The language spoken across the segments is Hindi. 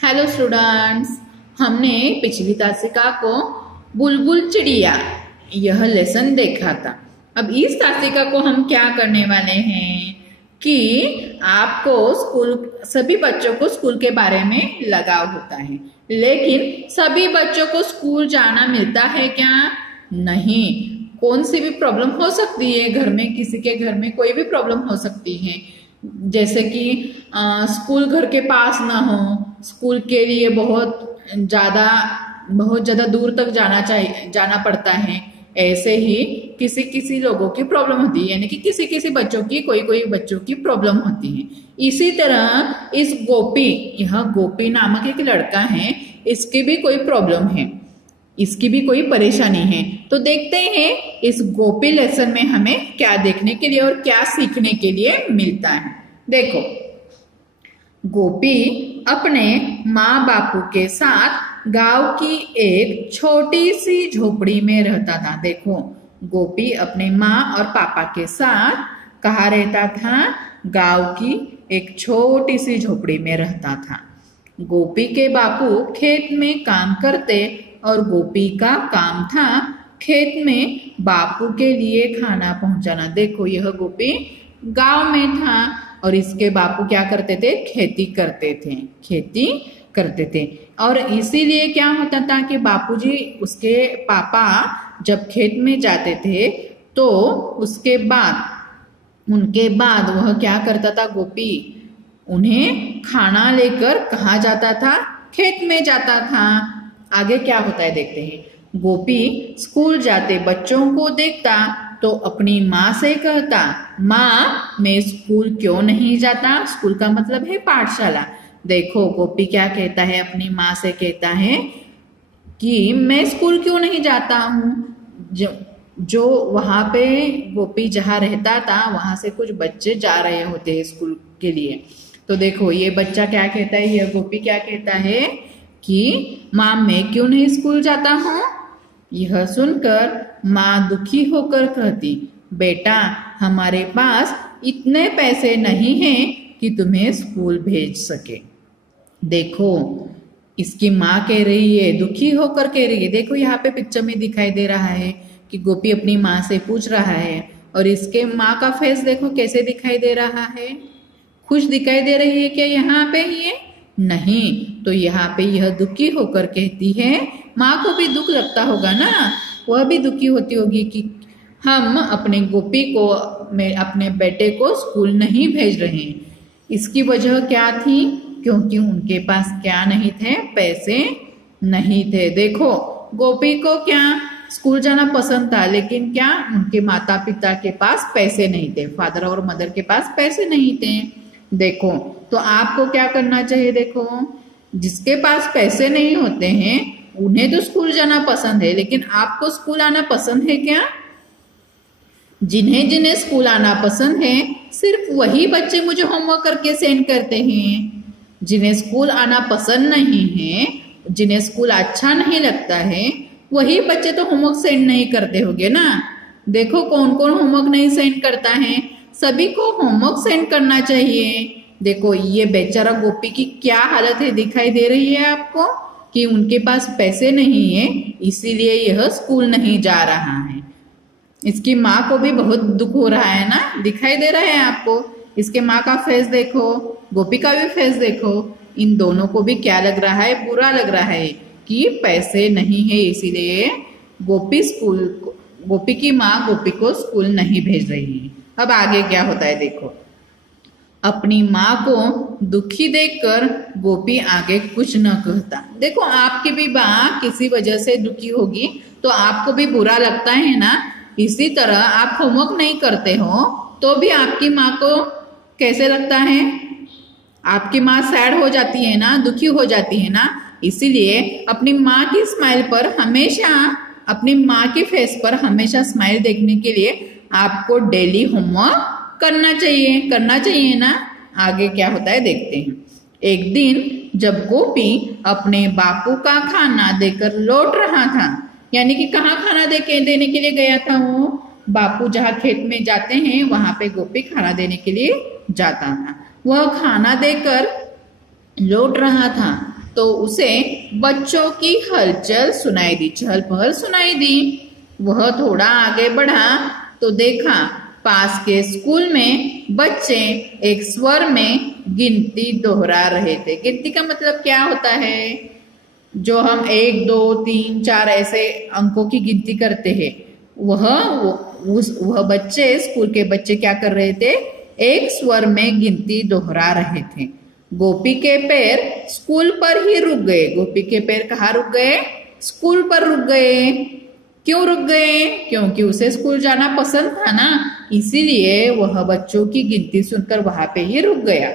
हेलो स्टूडेंट्स, हमने पिछली तासिका को बुलबुल चिड़िया यह लेसन देखा था। अब इस तासिका को हम क्या करने वाले हैं कि आपको सभी बच्चों को स्कूल के बारे में लगाव होता है, लेकिन सभी बच्चों को स्कूल जाना मिलता है क्या? नहीं। कौन सी भी प्रॉब्लम हो सकती है घर में, किसी के घर में कोई भी प्रॉब्लम हो सकती है, जैसे कि स्कूल घर के पास ना हो, स्कूल के लिए बहुत ज्यादा दूर तक जाना पड़ता है। ऐसे ही किसी लोगों की प्रॉब्लम होती है, यानी कि किसी बच्चों की कोई बच्चों की प्रॉब्लम होती है। इसी तरह यह गोपी नामक एक लड़का है, इसकी भी कोई प्रॉब्लम है, इसकी भी कोई परेशानी है। तो देखते हैं इस गोपी लेसन में हमें क्या देखने के लिए और क्या सीखने के लिए मिलता है। देखो, गोपी अपने माँ बापू के साथ गांव की एक छोटी सी झोपड़ी में रहता था। देखो, गोपी अपने माँ और पापा के साथ कहाँ रहता था? गांव की एक छोटी सी झोपड़ी में रहता था। गोपी के बापू खेत में काम करते और गोपी का काम था खेत में बापू के लिए खाना पहुंचाना। देखो, यह गोपी गांव में था और इसके बापू क्या करते थे? खेती करते थे। और इसीलिए क्या होता था कि बापूजी, उसके पापा जब खेत में जाते थे तो उनके बाद वह क्या करता था? गोपी उन्हें खाना लेकर कहाँ जाता था? खेत में जाता था। आगे क्या होता है देखते हैं। गोपी स्कूल जाते बच्चों को देखता तो अपनी माँ से कहता, माँ मैं स्कूल क्यों नहीं जाता? स्कूल का मतलब है पाठशाला। देखो, गोपी क्या कहता है? अपनी माँ से कहता है कि मैं स्कूल क्यों नहीं जाता हूँ। जो वहां पे गोपी जहाँ रहता था वहां से कुछ बच्चे जा रहे होते हैं स्कूल के लिए। तो देखो, ये बच्चा क्या कहता है, यह गोपी क्या कहता है कि माँ मैं क्यों नहीं स्कूल जाता हूँ। यह सुनकर माँ दुखी होकर कहती, बेटा हमारे पास इतने पैसे नहीं हैं कि तुम्हें स्कूल भेज सके। देखो, इसकी माँ कह रही है, दुखी होकर कह रही है। देखो, यहाँ पे पिक्चर में दिखाई दे रहा है कि गोपी अपनी माँ से पूछ रहा है और इसके माँ का फेस देखो कैसे दिखाई दे रहा है। खुश दिखाई दे रही है क्या यहाँ पे? ये नहीं। तो यहाँ पे यह दुखी होकर कहती है, माँ को भी दुख लगता होगा ना, वह भी दुखी होती होगी कि हम अपने गोपी को, अपने बेटे को स्कूल नहीं भेज रहे हैं। इसकी वजह क्या थी? क्योंकि उनके पास क्या नहीं थे? पैसे नहीं थे। देखो, गोपी को क्या स्कूल जाना पसंद था, लेकिन क्या उनके माता पिता के पास पैसे नहीं थे, फादर और मदर के पास पैसे नहीं थे। देखो, तो आपको क्या करना चाहिए? देखो, जिसके पास पैसे नहीं होते हैं उन्हें तो स्कूल जाना पसंद है, लेकिन आपको स्कूल आना पसंद है क्या? जिन्हें स्कूल आना पसंद है सिर्फ वही बच्चे मुझे होमवर्क करके सेंड करते हैं। जिन्हें स्कूल आना पसंद नहीं है, जिन्हें स्कूल अच्छा नहीं लगता है, वही बच्चे तो होमवर्क सेंड नहीं करते होंगे ना। देखो, कौन कौन होमवर्क नहीं सेंड करता है? सभी को होमवर्क सेंड करना चाहिए। देखो, ये बेचारा गोपी की क्या हालत है दिखाई दे रही है आपको, कि उनके पास पैसे नहीं है इसीलिए यह स्कूल नहीं जा रहा है। इसकी माँ को भी बहुत दुख हो रहा है ना, दिखाई दे रहा है आपको। इसके माँ का फेस देखो, गोपी का भी फेस देखो, इन दोनों को भी क्या लग रहा है? बुरा लग रहा है कि पैसे नहीं है, इसीलिए गोपी की माँ गोपी को स्कूल नहीं भेज रही है। अब आगे क्या होता है देखो। अपनी माँ को दुखी देखकर गोपी आगे कुछ न कहता। देखो, आपकी भी माँ किसी वजह से दुखी होगी तो आपको भी बुरा लगता है ना। इसी तरह आप होमवर्क नहीं करते हो तो भी आपकी माँ को कैसे लगता है? आपकी माँ सैड हो जाती है ना, दुखी हो जाती है ना। इसीलिए अपनी माँ की स्माइल पर हमेशा, अपनी माँ के फेस पर हमेशा स्माइल देखने के लिए आपको डेली होमवर्क करना चाहिए ना। आगे क्या होता है देखते हैं। एक दिन जब गोपी अपने बापू का खाना देकर लौट रहा था, यानी कि कहाँ खाना देने के लिए गया था वो? बापू जहाँ खेत में जाते हैं वहां पे गोपी खाना देने के लिए जाता था। वह खाना देकर लौट रहा था तो उसे बच्चों की हलचल सुनाई दी, चहल पहल सुनाई दी। वह थोड़ा आगे बढ़ा तो देखा पास के स्कूल में बच्चे एक स्वर में गिनती दोहरा रहे थे। गिनती का मतलब क्या होता है? जो हम 1 2 3 4 ऐसे अंकों की गिनती करते हैं, वह बच्चे, स्कूल के बच्चे क्या कर रहे थे? एक स्वर में गिनती दोहरा रहे थे। गोपी के पैर स्कूल पर ही रुक गए। गोपी के पैर कहाँ रुक गए? स्कूल पर रुक गए। क्यों रुक गए? क्योंकि उसे स्कूल जाना पसंद था ना, इसीलिए वह बच्चों की गिनती सुनकर वहां पे ही रुक गया।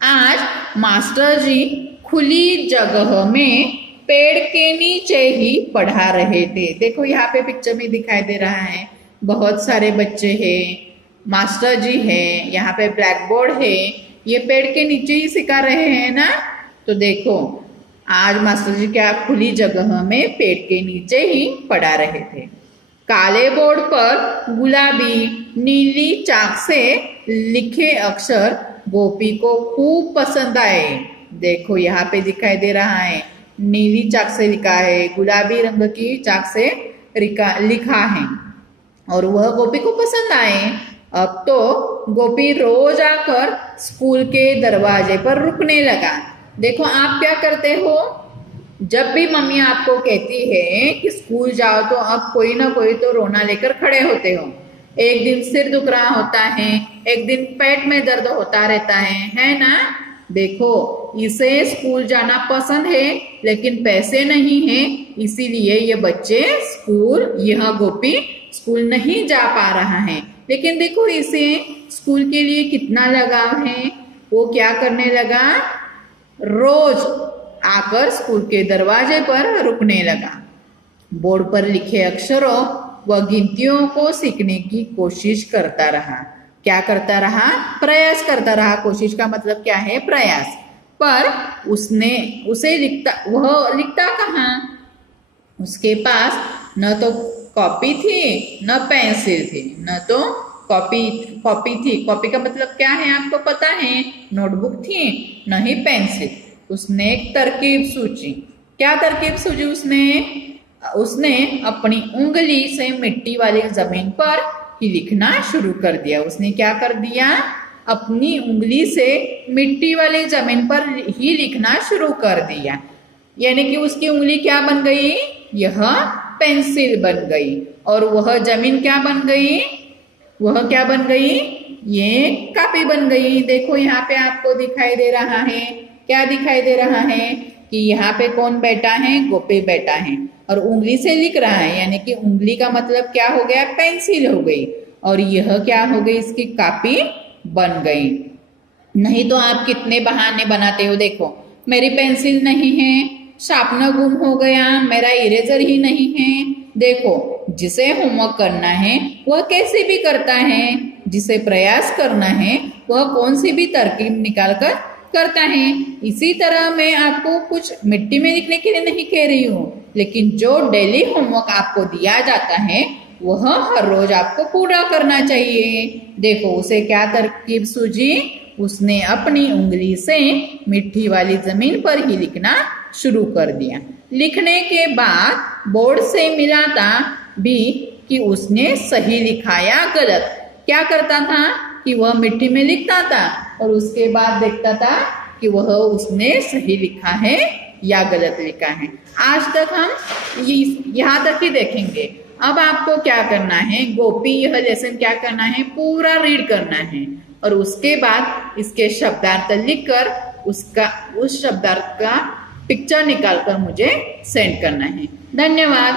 आज मास्टर जी खुली जगह में पेड़ के नीचे ही पढ़ा रहे थे। देखो यहाँ पे पिक्चर में दिखाई दे रहा है, बहुत सारे बच्चे हैं, मास्टर जी हैं, यहाँ पे ब्लैक बोर्ड है, ये पेड़ के नीचे ही सिखा रहे हैं ना। तो देखो आज मास्टर जी क्या खुली जगह में पेड़ के नीचे ही पढ़ा रहे थे। काले बोर्ड पर गुलाबी नीली चाक से लिखे अक्षर गोपी को खूब पसंद आए। देखो यहाँ पे दिखाई दे रहा है, नीली चाक से लिखा है, गुलाबी रंग की चाक से लिखा है और वह गोपी को पसंद आए। अब तो गोपी रोज आकर स्कूल के दरवाजे पर रुकने लगा। देखो आप क्या करते हो, जब भी मम्मी आपको कहती है कि स्कूल जाओ तो अब कोई ना कोई तो रोना लेकर खड़े होते हो। एक दिन सिर दुख रहा होता है, एक दिन पेट में दर्द होता रहता है ना। देखो इसे स्कूल जाना पसंद है लेकिन पैसे नहीं है, इसीलिए ये बच्चे यह गोपी स्कूल नहीं जा पा रहा है। लेकिन देखो इसे स्कूल के लिए कितना लगाव है। वो क्या करने लगा, रोज आकर स्कूल के दरवाजे पर रुकने लगा। बोर्ड पर लिखे अक्षरों व गिनतियों को सीखने की कोशिश करता रहा। क्या करता रहा? प्रयास करता रहा। कोशिश का मतलब क्या है? प्रयास। पर वह लिखता कहाँ? उसके पास न तो कॉपी थी न पेंसिल थी, न तो कॉपी थी। कॉपी का मतलब क्या है आपको पता है? नोटबुक थी, न ही पेंसिल। उसने एक तरकीब सूझी। क्या तरकीब सूझी उसने अपनी उंगली से मिट्टी वाली जमीन पर ही लिखना शुरू कर दिया। उसने क्या कर दिया? अपनी उंगली से मिट्टी वाली जमीन पर ही लिखना शुरू कर दिया। यानी कि उसकी उंगली क्या बन गई? यह पेंसिल बन गई। और वह जमीन क्या बन गई? वह क्या बन गई? ये कॉपी बन गई। देखो यहाँ पे आपको दिखाई दे रहा है, क्या दिखाई दे रहा है कि यहाँ पे कौन बैठा है? गोपी बैठा है और उंगली से लिख रहा है। यानी कि उंगली का मतलब क्या हो गया? पेंसिल हो गई। और यह क्या हो गई? इसकी कॉपी बन गई। नहीं तो आप कितने बहाने बनाते हो। देखो मेरी पेंसिल नहीं है, शार्पनर गुम हो गया, मेरा इरेजर ही नहीं है। देखो जिसे होमवर्क करना है वह कैसे भी करता है, जिसे प्रयास करना है वह कौन सी भी तरकीब निकालकर करता है। इसी तरह मैं आपको कुछ मिट्टी में लिखने के लिए नहीं कह रही हूँ, लेकिन जो डेली होमवर्क आपको दिया जाता है वह हर रोज आपको पूरा करना चाहिए। देखो उसे क्या तरकीब सूझी? उसने अपनी उंगली से मिट्टी वाली जमीन पर ही लिखना शुरू कर दिया। लिखने के बाद बोर्ड से मिलाता भी कि उसने सही लिखा या गलत। क्या करता था कि वह मिट्टी में लिखता था और उसके बाद देखता था कि वह उसने सही लिखा है या गलत लिखा है। आज तक हम यहाँ तक ही देखेंगे। अब आपको क्या करना है? गोपी यह लेसन क्या करना है? पूरा रीड करना है और उसके बाद इसके शब्दार्थ लिखकर उस शब्दार्थ का पिक्चर निकालकर मुझे सेंड करना है। धन्यवाद।